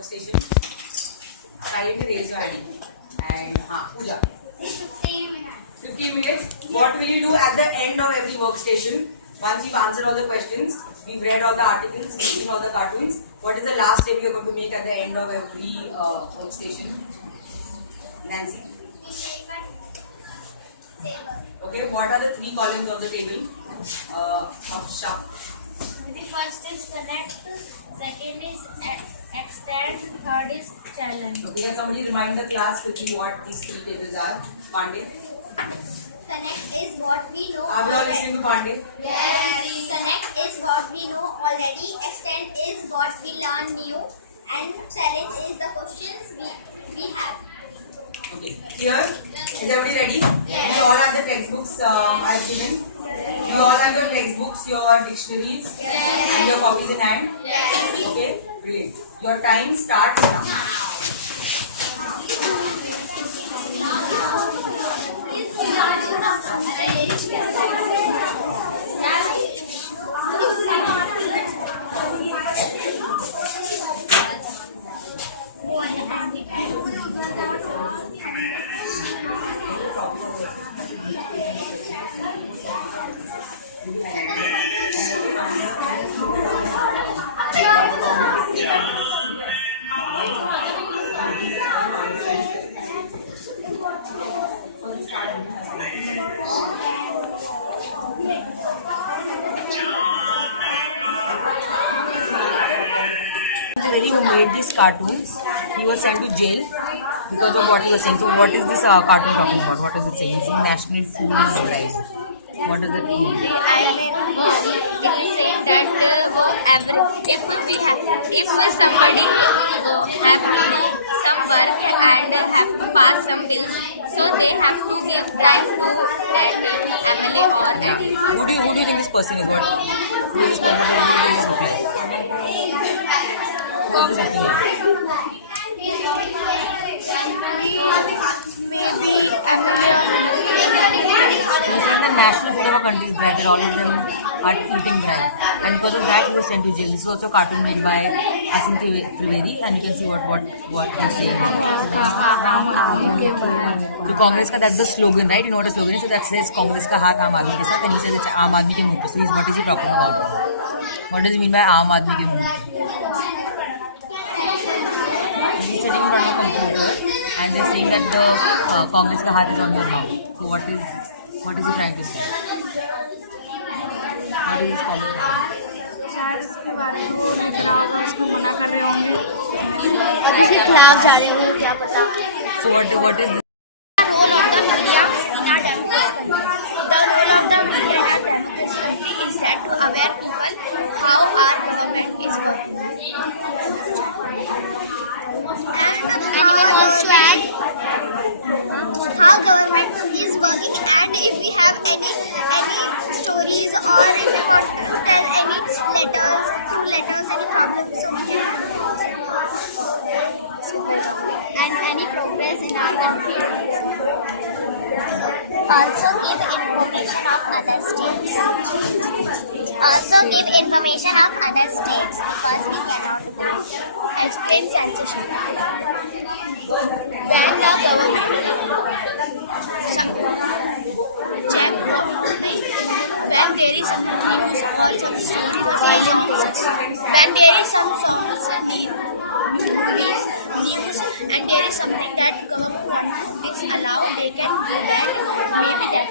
workstation. Silently raise your hand. And Pooja. 15 minutes. What will you do at the end of every workstation? Once you've answered all the questions, we've read all the articles, we've seen all the cartoons. What is the last step you're going to make at the end of every workstation? Nancy? Okay, what are the 3 columns of the table? Afsha. The first is connect, second is extend, third is challenge. Okay, can somebody remind the class quickly what these 3 tables are? Pandey? Connect is what we know. Are we all listening to Pandey? Yes. Connect is what we know already. Extend is what we learn new. And challenge is the questions we have. Okay. Here, is everybody ready? Yes. You all have the textbooks I've given. You all have your textbooks, your dictionaries, and your copies in hand. Yes. Okay, great. Your time starts now. Who made these cartoons, he was sent to jail because of what he was saying. So what is this cartoon talking about? What is it saying? It's saying National Food is Drive. What does it mean? If somebody have to do some work and have to pass some bills, so they have to give that Yeah. Who do you think this person is? What? Who is this person? Who is this book like? What is this looking like? The national food of a country is bread, that all of them are eating bread, and because of that he was sent to jail. This is also a cartoon made by Asim Trivedi, and you can see what they say. So Congress ka, that's the slogan, right? You know what a slogan is? So that says Congress ka haath Aam Aadmi ke saath, and he says it's Aam Aadmi ke muh pe. So what is he talking about? What does he mean by Aam Aadmi ke muh? He's sitting in front of a computer and they're saying that the Congress ka haath is on your mouth. So what is he trying to say? What is his comment? अब इसके खिलाफ जा रहे होंगे तो क्या पता. So what is this? Role of the media in our democracy. The role of the media in our democracy is that to aware people how our government is working. Anyone wants to add? How government is working, and if we have any stories or if we want to tell any letters, any problems, and any progress in our country. Also give information of other states. Because we cannot explain censorship. When the government when there is some news and there is something that government is allowed, they can do that. Maybe that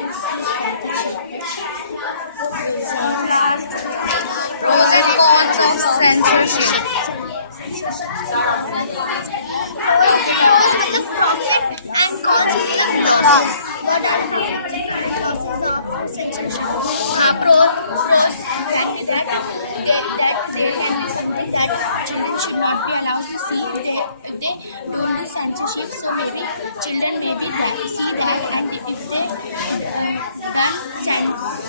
should not be allowed to see if they don't do censorship. So maybe children maybe they see that, and if they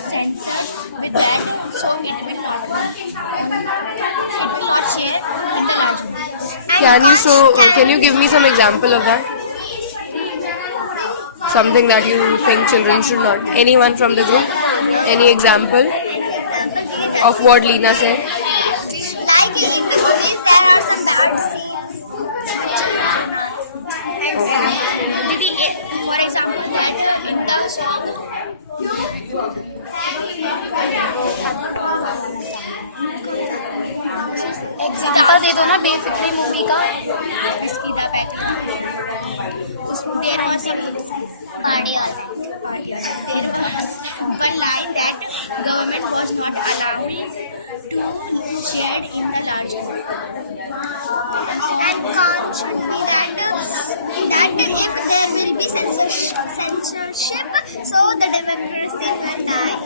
censor with that, so it will not share. Can you give me some example of that? Something that you think children should not. Anyone from the group? Any example of what Leena said? Like in movies, there are some bad scenes. Example दे दो ना basically movie का. इसकी the there was one line that government was not allowing to share in the larger and Khan should be that if there will be censorship, so the democracy will die.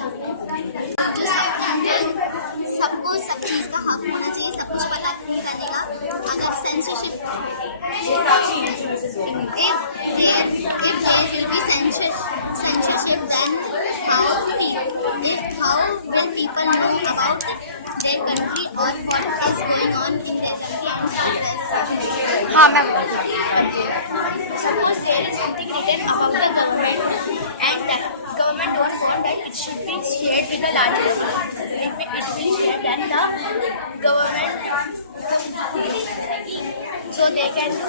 सबको सब चीज का हक होना चाहिए, सब कुछ पता नहीं चलेगा अगर censorship. If there will be censorship, then how will people know about their country or what is going on in their country and others? हाँ ma'am. Suppose there is something written about the government and that government don't want that it should be shared with the larger world. It will share then the government so they can do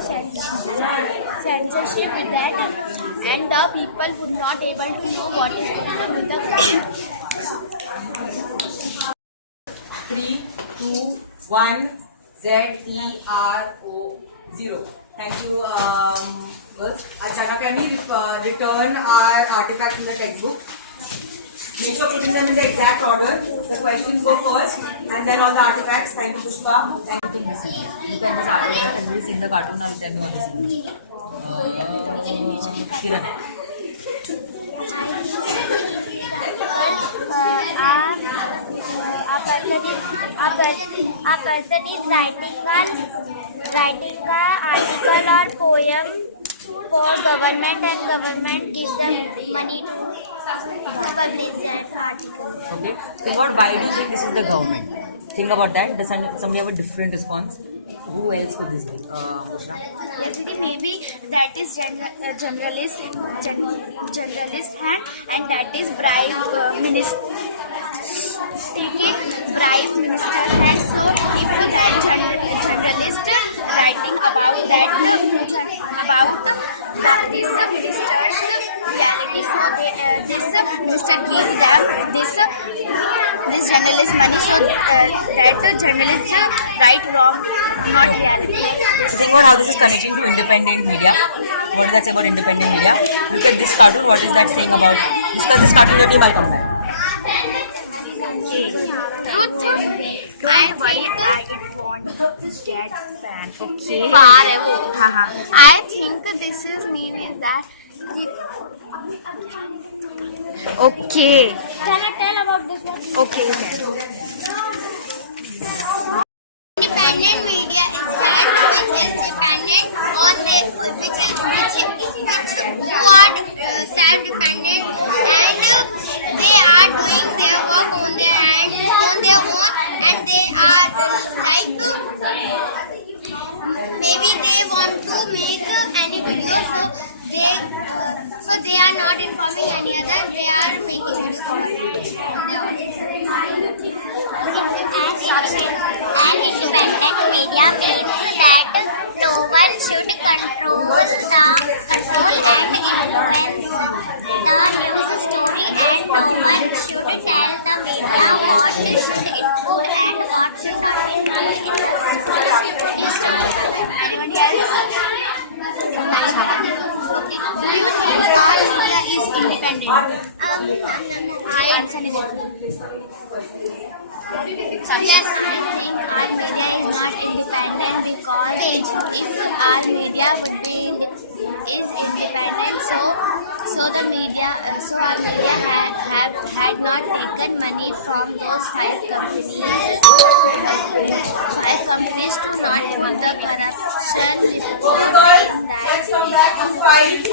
censorship with that and the people would not able to know what is going on with the country. 3, 2, 1, ZERO. Thank you, girls. Achana, can we return our artifacts in the textbook? Make sure putting them in the exact order. The questions go first, and then all the artifacts. Thank you, Pushpa. Thank you. You can just have seen the cartoon and tell me what is it. Kiran. A person is writing an article or poem for government and government gives them money to publish that article. Okay. Think about why do you think this is the government? Think about that. Does somebody have a different response? Who else could this be? Basically, maybe that is generalist hand, and that is bribe minister. Taking bribe minister hand. So if that generalist writing about that about this minister's reality, so this minister gives them this journalist money, so that journalist right wrong not reality. Think about how this is connecting to independent media. What does that say about independent media? Look at this cartoon. What is that saying about? Discuss this cartoon with me. I'll come back. Don't worry, I Cat fan. Okay. I think this is maybe that. Okay. Can I tell about this one? Okay, you can. Independent media is that which is dependent on which are self-dependent and they are doing their work on their own and they are like maybe they want to make any video so they are not informing any other, they are making independent media means that no one should control the news story and no one should tell the media what should info and what should not Anyone else? Is independent. I answer it. Yes, our media is not independent because if our media would be is independent, so the media, our media had not taken money from those five companies. And companies do not have the corruption. Okay, girls. Let's come back to 5.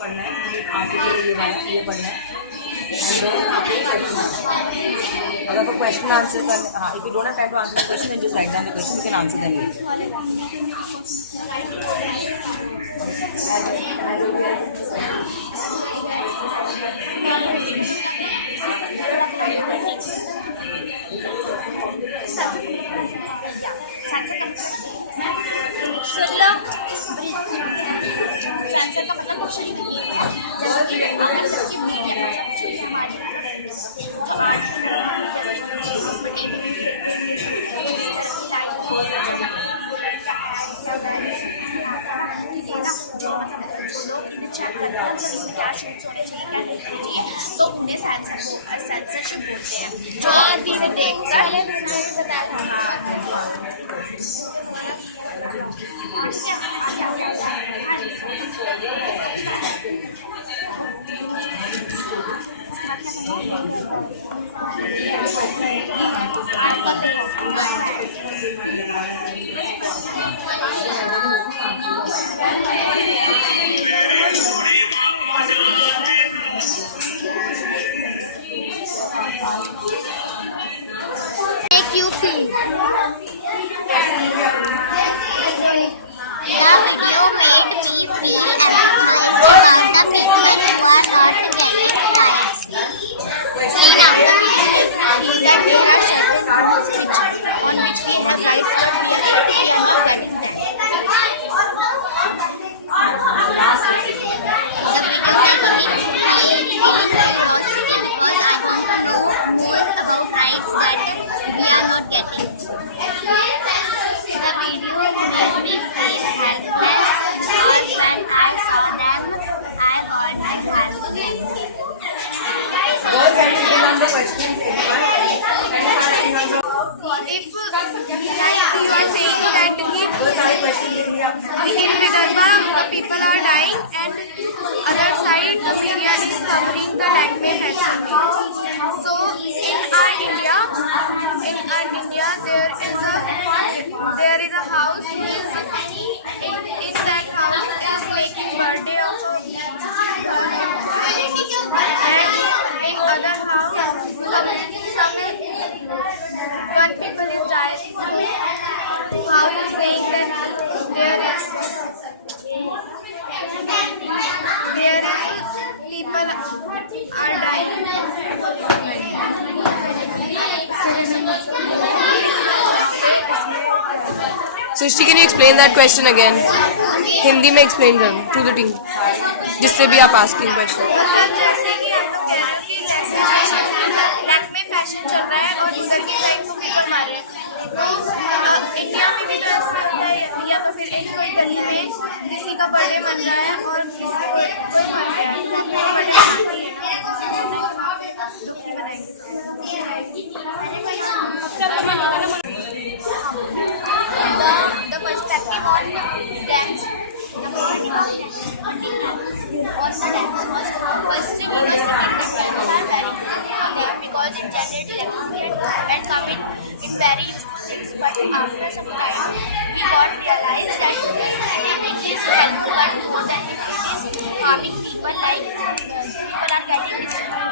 पढ़ना है, आगे के लिए ये पढ़ना है। अगर वो क्वेश्चन आंसर करने, हाँ, if you don't have time to answer the question, then just write down the question. You can answer them later. तो उन्हें सेंसरशिप बोलते हैं। हाँ, जिसे देखकर बताया था। Make you feel. In Vidarbha, the people are dying, and other side the media is covering the Lakme festival. So in our India, there is a house. In that house is making birthday of and in other house one people is dying. How you saying that there is people are dying? Srishti, can you explain that question again? Hindi में explain करो to the team, जिससे भी आप asking question. जैसे कि हम लोग कह रहे हैं कि लैक्मे फैशन चल रहा है और उधर की साइड को पीपल मार रहे हैं, तो इंडिया में भी तो ऐसा होता है, या तो फिर एक कोई गली में किसी का बर्थडे मन रहा है और किसी को कोई मर रहा है, the perspective on dance, on the dance was positive on the side. The friends are very good because it generates electricity and come in very useful things. But after some time, we got realized that it is helpful, but more than it is harming people. Like people are getting distracted.